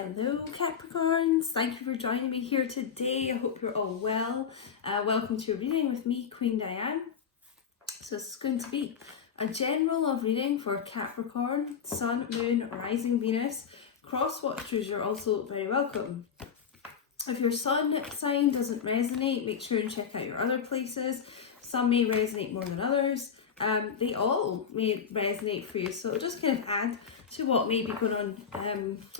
Hello Capricorns, thank you for joining me here today. I hope you're all well. Welcome to a reading with me, Queen Diane. So this is going to be a general love reading for Capricorn, Sun, Moon, Rising Venus. Cross watchers, you're also very welcome. If your Sun sign doesn't resonate, make sure and check out your other places. Some may resonate more than others. They all may resonate for you, so just kind of add to what may be going on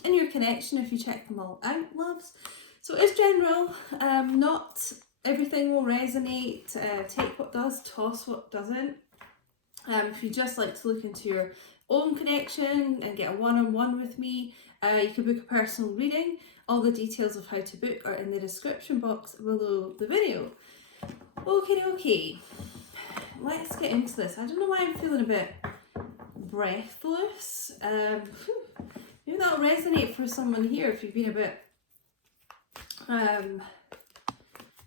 in your connection if you check them all out, loves. So it's general, not everything will resonate. Take what does, toss what doesn't. If you just like to look into your own connection and get a one-on-one with me, you can book a personal reading. All the details of how to book are in the description box below the video. Okay, let's get into this. I don't know why I'm feeling a bit breathless. Maybe that'll resonate for someone here if you've been a bit I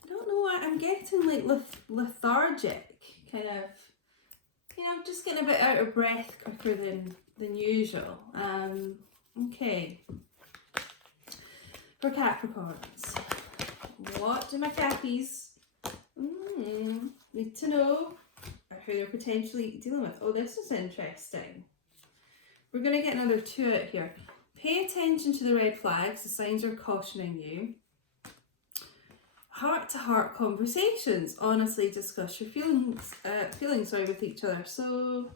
don't know why I'm getting like lethargic, kind of, just getting a bit out of breath quicker than usual. Okay, for Capricorns, what do my Cappies need to know who they're potentially dealing with? Oh, this is interesting. We're going to get another two out here. Pay attention to the red flags. The signs are cautioning you. Heart-to-heart conversations. Honestly, discuss your feelings with each other. So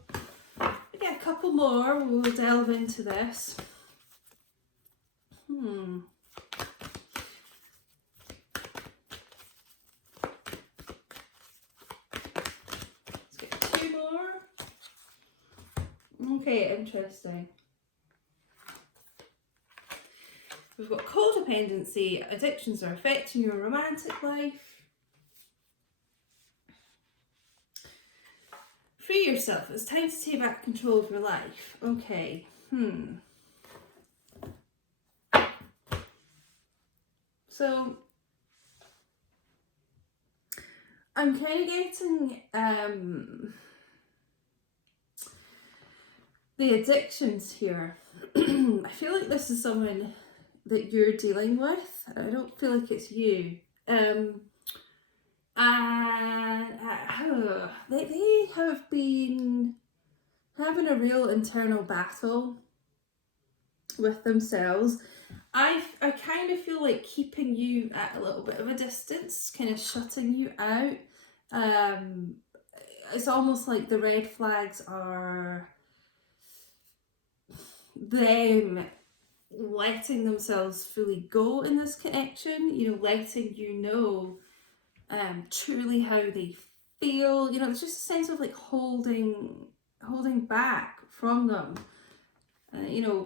we get a couple more. We'll delve into this. Okay, interesting. We've got codependency. Addictions are affecting your romantic life. Free yourself. It's time to take back control of your life. Okay. So I'm kind of getting the addictions here. I feel like this is someone that you're dealing with. I don't feel like it's you. And they have been having a real internal battle with themselves. I kind of feel like keeping you at a little bit of a distance, kind of shutting you out. It's almost like the red flags are them letting themselves fully go in this connection, letting you know truly how they feel. There's just a sense of like holding back from them,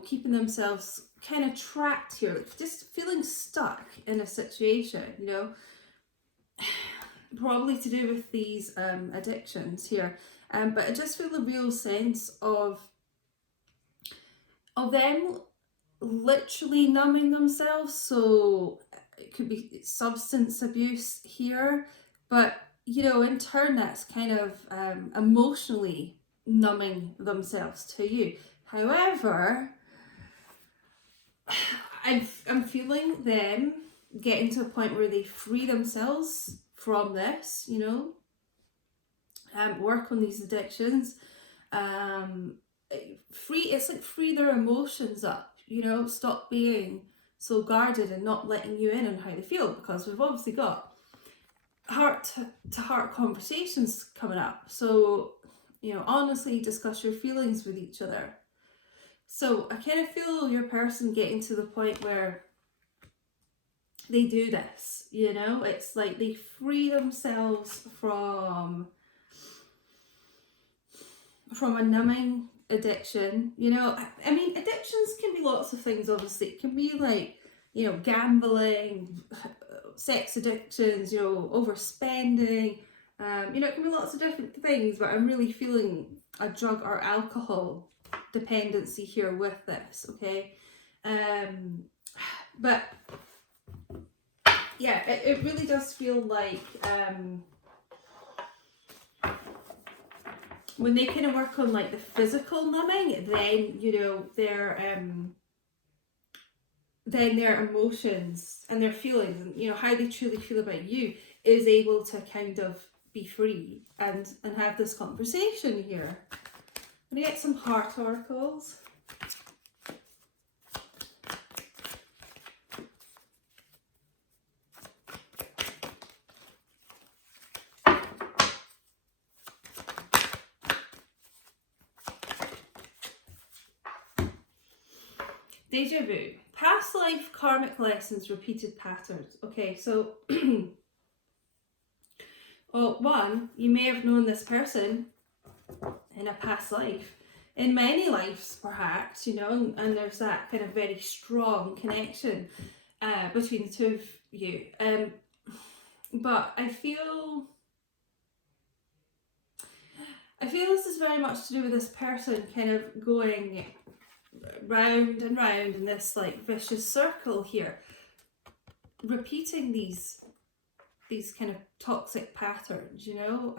keeping themselves kind of trapped here, like just feeling stuck in a situation, probably to do with these addictions here. But I just feel a real sense of them literally numbing themselves. So it could be substance abuse here, but in turn that's kind of emotionally numbing themselves to you. However, I'm feeling them getting to a point where they free themselves from this, work on these addictions, free their emotions up, stop being so guarded and not letting you in on how they feel, because we've obviously got heart-to-heart conversations coming up. So, honestly discuss your feelings with each other. So I kind of feel your person getting to the point where they do this, it's like they free themselves from a numbing addiction. I mean, addictions can be lots of things. Obviously it can be like, gambling, sex addictions, overspending, it can be lots of different things, but I'm really feeling a drug or alcohol dependency here with this. Okay, but yeah, it really does feel like when they kind of work on like the physical numbing, then then their emotions and their feelings and, you know, how they truly feel about you is able to kind of be free and have this conversation here. I'm going to get some heart oracles. Deja vu. Past life, karmic lessons, repeated patterns. Okay, so well, one, you may have known this person in a past life, in many lives perhaps, you know, and there's that kind of very strong connection between the two of you. But I feel this is very much to do with this person kind of going round and round in this like vicious circle here, repeating these kind of toxic patterns, you know,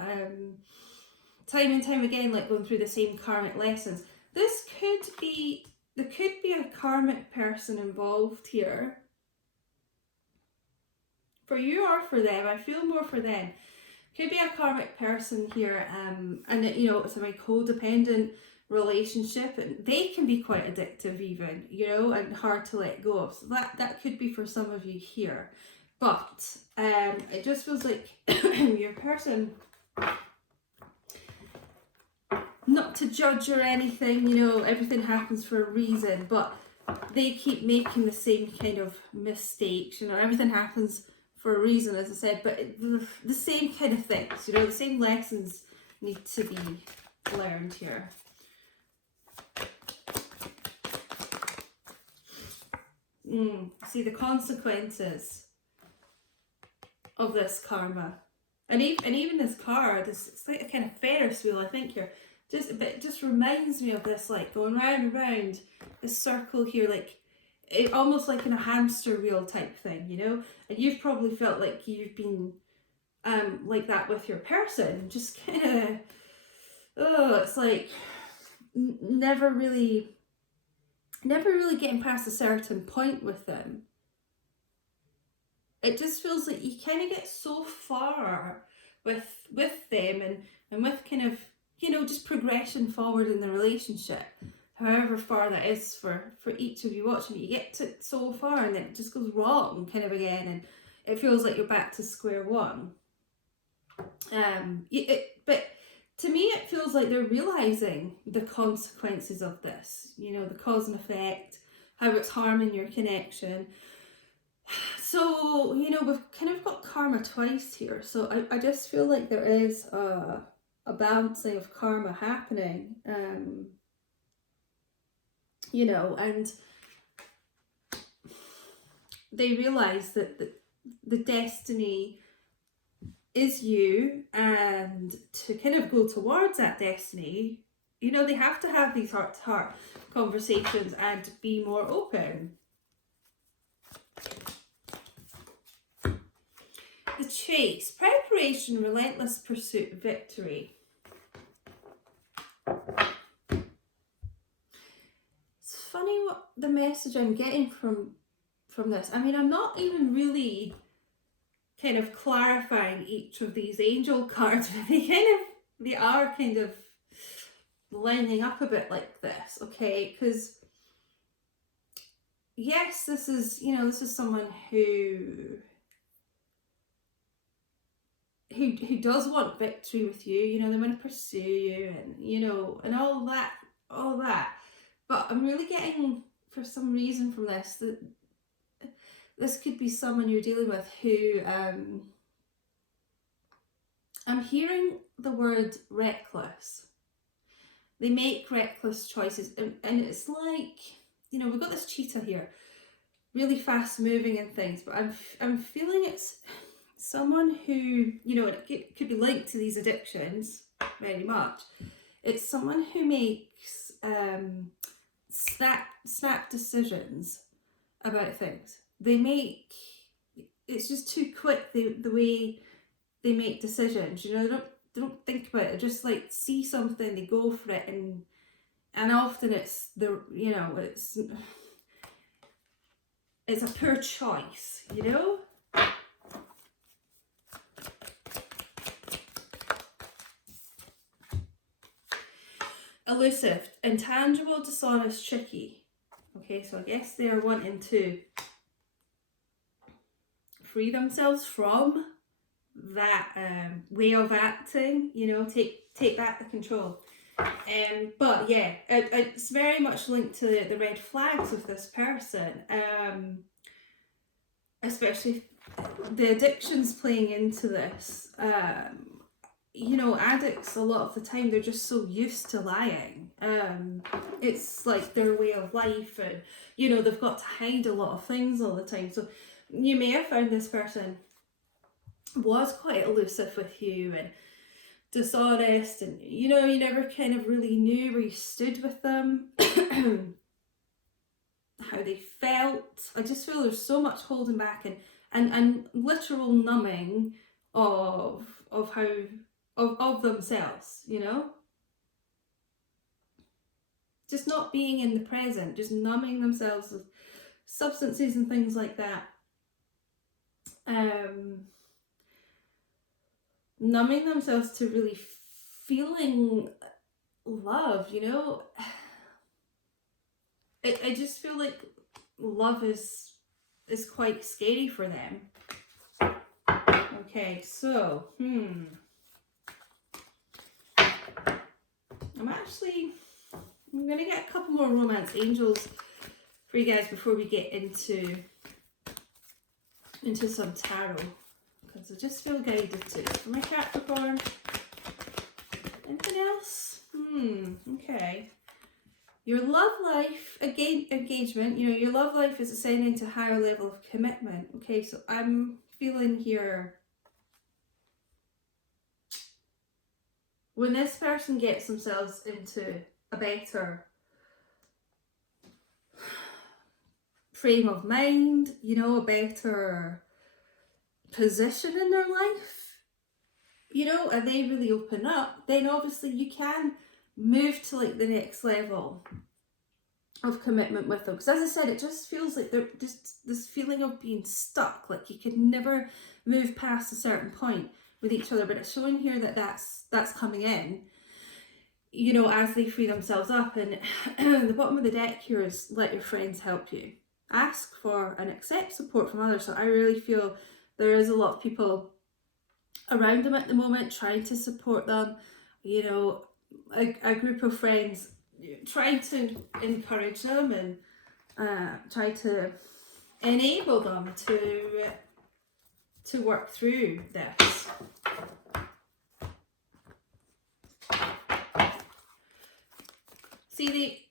time and time again, like going through the same karmic lessons. There could be a karmic person involved here, for you or for them. I feel more for them. Could be a karmic person here, and you know, it's a very codependent relationship, and they can be quite addictive even, you know, and hard to let go of. So that could be for some of you here. But it just feels like your person, not to judge or anything, you know, everything happens for a reason, but they keep making the same kind of mistakes, you know, everything happens for a reason, as I said, but the same kind of things, you know, the same lessons need to be learned here. See the consequences of this karma, and even this card is, it's like a kind of Ferris wheel, I think here. It just reminds me of this, like going round and round this circle here, like almost like in a hamster wheel type thing, you know. And you've probably felt like you've been like that with your person, just kind of it's like never really getting past a certain point with them. It just feels like you kind of get so far with them and with kind of, you know, just progression forward in the relationship, however far that is for each of you watching. You get to so far and then it just goes wrong kind of again, and it feels like you're back to square one. But to me it feels like they're realizing the consequences of this, you know, the cause and effect, how it's harming your connection. So, you know, we've kind of got karma twice here. So I just feel like there is a balancing of karma happening, you know, and they realize that the destiny is you, and to kind of go towards that destiny, you know, they have to have these heart-to-heart conversations and be more open. The chase, preparation, relentless pursuit, victory. It's funny what the message I'm getting from this. I mean, I'm not even really kind of clarifying each of these angel cards, but they are kind of lining up a bit like this, okay? Because yes, this is, you know, this is someone who does want victory with you, you know, they want to pursue you, and, you know, and all that. But I'm really getting, for some reason from this, that this could be someone you're dealing with who, I'm hearing the word reckless. They make reckless choices, and it's like, you know, we've got this cheetah here, really fast moving and things, but I'm feeling it's someone who, you know, it could be linked to these addictions very much. It's someone who makes snap decisions about things. It's just too quick, the way they make decisions, you know. They don't think about it, just like see something, they go for it, and often it's the, you know, it's it's a poor choice, you know? Elusive, intangible, dishonest, tricky. Okay, so I guess they're wanting to free themselves from that way of acting, you know, take back the control. But yeah, it's very much linked to the red flags of this person, especially the addictions playing into this. You know, addicts, a lot of the time, they're just so used to lying. It's like their way of life, and, you know, they've got to hide a lot of things all the time. So you may have found this person was quite elusive with you and dishonest, and, you know, you never kind of really knew where you stood with them, how they felt. I just feel there's so much holding back and literal numbing of how of themselves, you know, just not being in the present, just numbing themselves with substances and things like that. Numbing themselves to really feeling love, you know. I just feel like love is quite scary for them. Okay, so I'm gonna get a couple more romance angels for you guys before we get into some tarot, because I just feel guided to. For my Capricorn, anything else? Okay. Your love life, again, engagement, you know, your love life is ascending to a higher level of commitment. Okay, so I'm feeling here, when this person gets themselves into a better frame of mind, you know, a better position in their life, you know, and they really open up, then obviously you can move to like the next level of commitment with them. Because as I said, it just feels like they're just this feeling of being stuck, like you could never move past a certain point with each other. But it's showing here that that's coming in, you know, as they free themselves up. And the bottom of the deck here is let your friends help you. Ask for and accept support from others. So I really feel there is a lot of people around them at the moment trying to support them, you know, a group of friends trying to encourage them and try to enable them to work through this. See,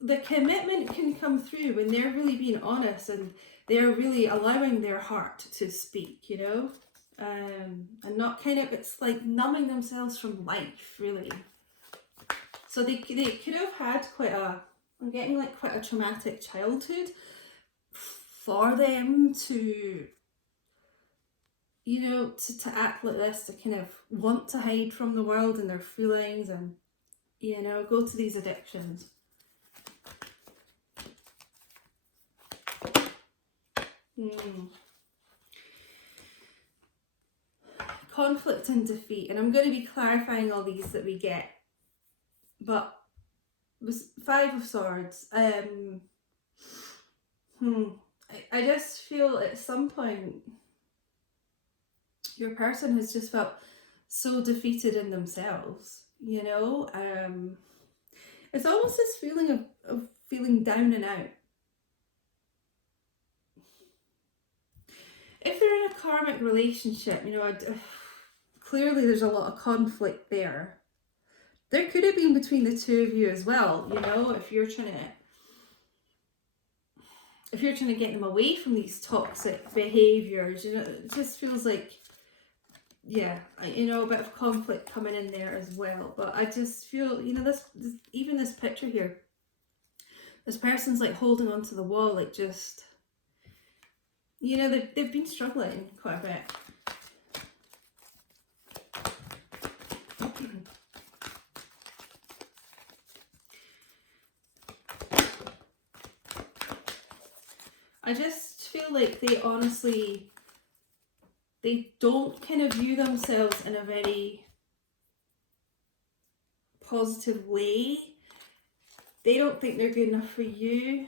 the commitment can come through when they're really being honest and they're really allowing their heart to speak, you know, and not kind of, it's like numbing themselves from life, really. So they could have had I'm getting like quite a traumatic childhood for them to, you know, to act like this, to kind of want to hide from the world and their feelings and, you know, go to these addictions. Conflict and defeat, and I'm going to be clarifying all these that we get, but was Five of Swords. I just feel at some point your person has just felt so defeated in themselves, you know. It's almost this feeling of feeling down and out. If they're in a karmic relationship, you know, clearly there's a lot of conflict there. There could have been between the two of you as well, you know, if you're trying to get them away from these toxic behaviours, you know, it just feels like, yeah, you know, a bit of conflict coming in there as well. But I just feel, you know, even this picture here, this person's like holding onto the wall, like just, you know, they've been struggling quite a bit. I just feel like they honestly, they don't kind of view themselves in a very positive way. They don't think they're good enough for you.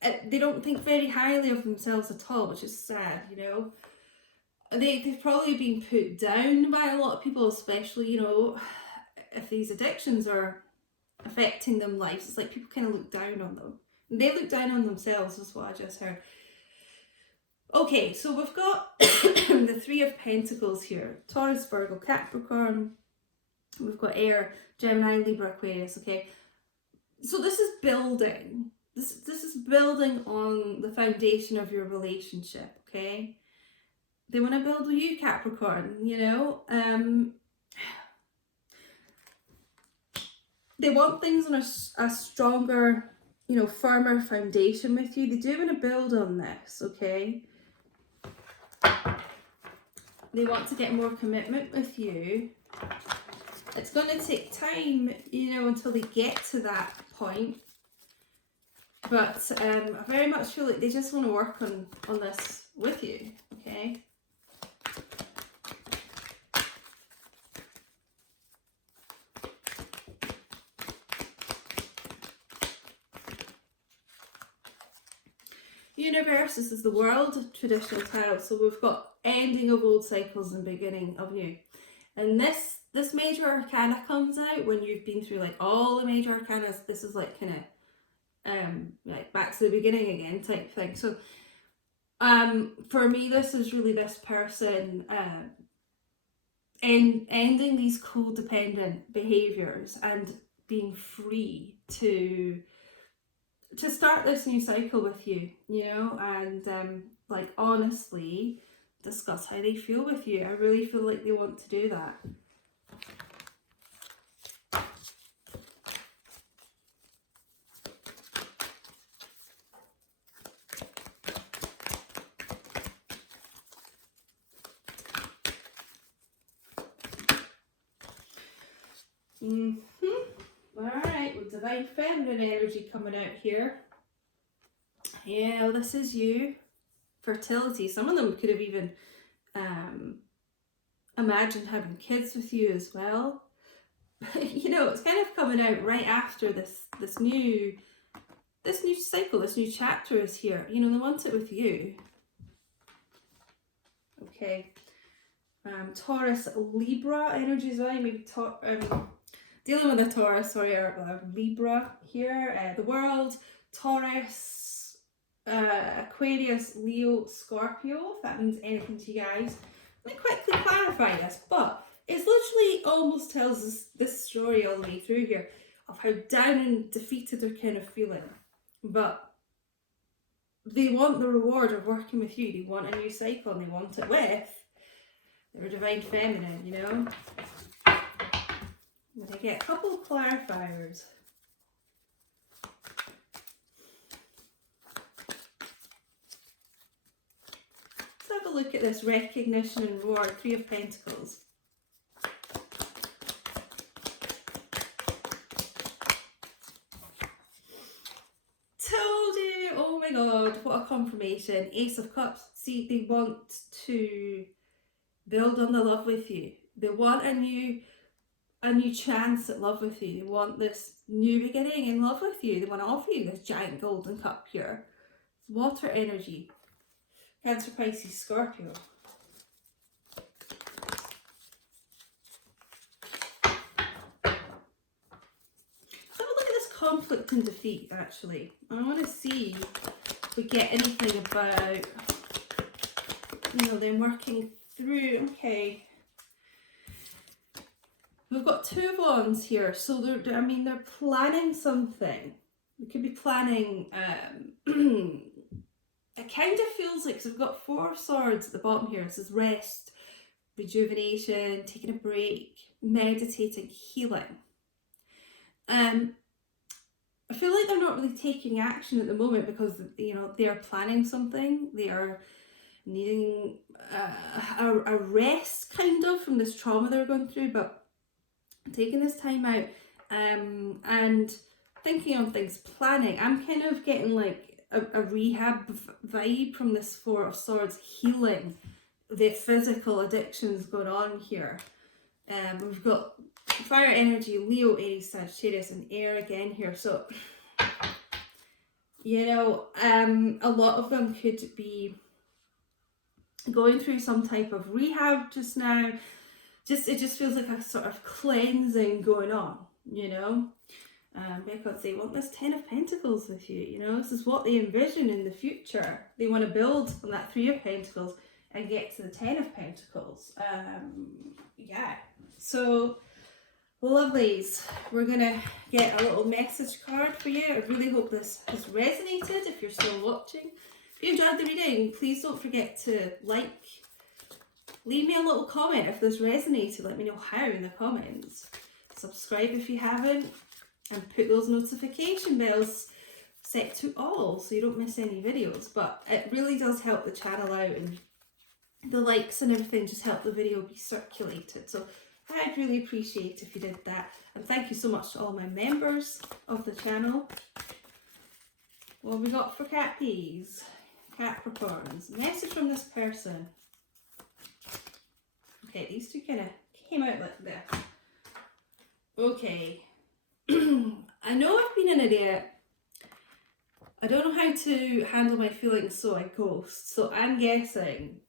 They don't think very highly of themselves at all, which is sad, you know. They've probably been put down by a lot of people, especially, you know, if these addictions are affecting them lives. It's like people kind of look down on them. They look down on themselves, is what I just heard. Okay, so we've got the Three of Pentacles here. Taurus, Virgo, Capricorn. We've got Air, Gemini, Libra, Aquarius, okay? So this is building. This is building on the foundation of your relationship, okay? They want to build with you, Capricorn, you know? They want things on a stronger, you know, firmer foundation with you. They do want to build on this, okay? They want to get more commitment with you. It's going to take time, you know, until they get to that point. But I very much feel like they just want to work on this with you, okay? Universe, this is the world, traditional tarot. So we've got ending of old cycles and beginning of new. And this major arcana comes out when you've been through like all the major arcana. This is like kind of like back to the beginning again type thing. So for me, this is really this person ending these codependent behaviors and being free to start this new cycle with you, you know, and like honestly discuss how they feel with you. I really feel like they want to do that. Alright, with Divine Feminine energy coming out here. Yeah, well, this is you. Fertility. Some of them could have even imagined having kids with you as well. You know, it's kind of coming out right after this new cycle, this new chapter is here. You know, they want it with you. Okay. Taurus, Libra energy as well. Maybe dealing with a Taurus, sorry, or Libra here. The world, Taurus, Aquarius, Leo, Scorpio, if that means anything to you guys. Let me quickly clarify this, but it's literally almost tells us this story all the way through here of how down and defeated they're kind of feeling. But they want the reward of working with you. They want a new cycle and they want it with their Divine Feminine, you know. But I get a couple of clarifiers. Let's have a look at this recognition and reward, Three of Pentacles. Told you! Oh my god, what a confirmation. Ace of Cups. See, they want to build on the love with you. They want a new chance at love with you. They want this new beginning in love with you. They want to offer you this giant golden cup here. It's water energy. Cancer, Pisces, Scorpio. Let's have a look at this conflict and defeat, actually. I want to see if we get anything about, you know, them working through. Okay. We've got Two of Wands here, so they're planning something. They could be planning, it kind of feels like, so we've got Four of Swords at the bottom here. It says rest, rejuvenation, taking a break, meditating, healing. I feel like they're not really taking action at the moment because, you know, they're planning something. They are needing a rest kind of from this trauma they're going through, but taking this time out and thinking on things, planning. I'm kind of getting like a rehab vibe from this Four of Swords, healing the physical addictions going on here. We've got fire energy, Leo, Aries, Sagittarius, and air again here. So, you know, a lot of them could be going through some type of rehab just now. It just feels like a sort of cleansing going on, you know. Because they want this Ten of Pentacles with you, you know. This is what they envision in the future. They want to build on that Three of Pentacles and get to the Ten of Pentacles. Yeah. So, lovelies, we're going to get a little message card for you. I really hope this has resonated if you're still watching. If you enjoyed the reading, please don't forget to leave me a little comment if this resonated. Let me know how in the comments. Subscribe if you haven't, and put those notification bells set to all so you don't miss any videos. But it really does help the channel out, and the likes and everything just help the video be circulated. So I'd really appreciate if you did that. And thank you so much to all my members of the channel. What have we got for Cappies? Capricorns. Message from this person. Okay, these two kind of came out like this. Okay. I know I've been in a date. I don't know how to handle my feelings, so I ghost. So I'm guessing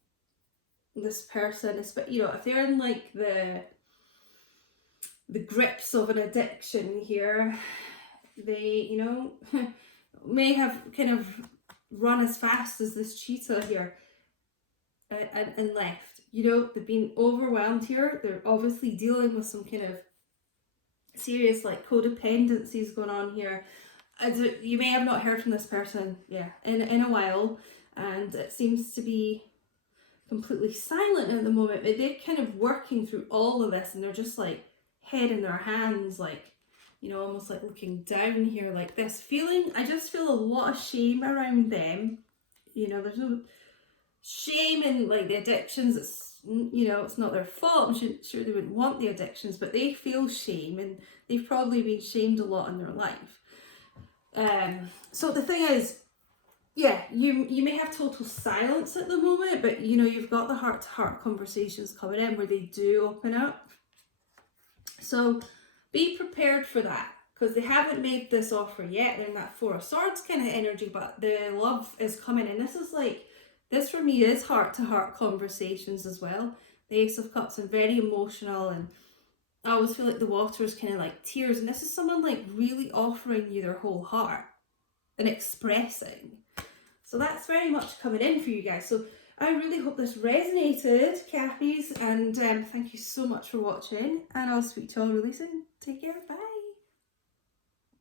this person is, you know, if they're in like the grips of an addiction here, they, you know, may have kind of run as fast as this cheetah here and left. You know, they've been overwhelmed here. They're obviously dealing with some kind of serious like codependencies going on here. You may have not heard from this person, yeah, in a while, and it seems to be completely silent at the moment, but they're kind of working through all of this, and they're just like head in their hands, like, you know, almost like looking down here like this, feeling, I just feel a lot of shame around them. You know, there's no shame in like the addictions. It's, you know, it's not their fault. I'm sure they wouldn't want the addictions, but they feel shame, and they've probably been shamed a lot in their life. So the thing is, yeah, you may have total silence at the moment, but you know, you've got the heart-to-heart conversations coming in where they do open up. So be prepared for that, because they haven't made this offer yet. They're in that Four of Swords kind of energy, but the love is coming in. This is like, this for me is heart-to-heart conversations as well. The Ace of Cups, and very emotional, and I always feel like the water is kind of like tears, and this is someone like really offering you their whole heart and expressing. So that's very much coming in for you guys. So I really hope this resonated, Cappies, and thank you so much for watching, and I'll speak to you all really soon. Take care, bye.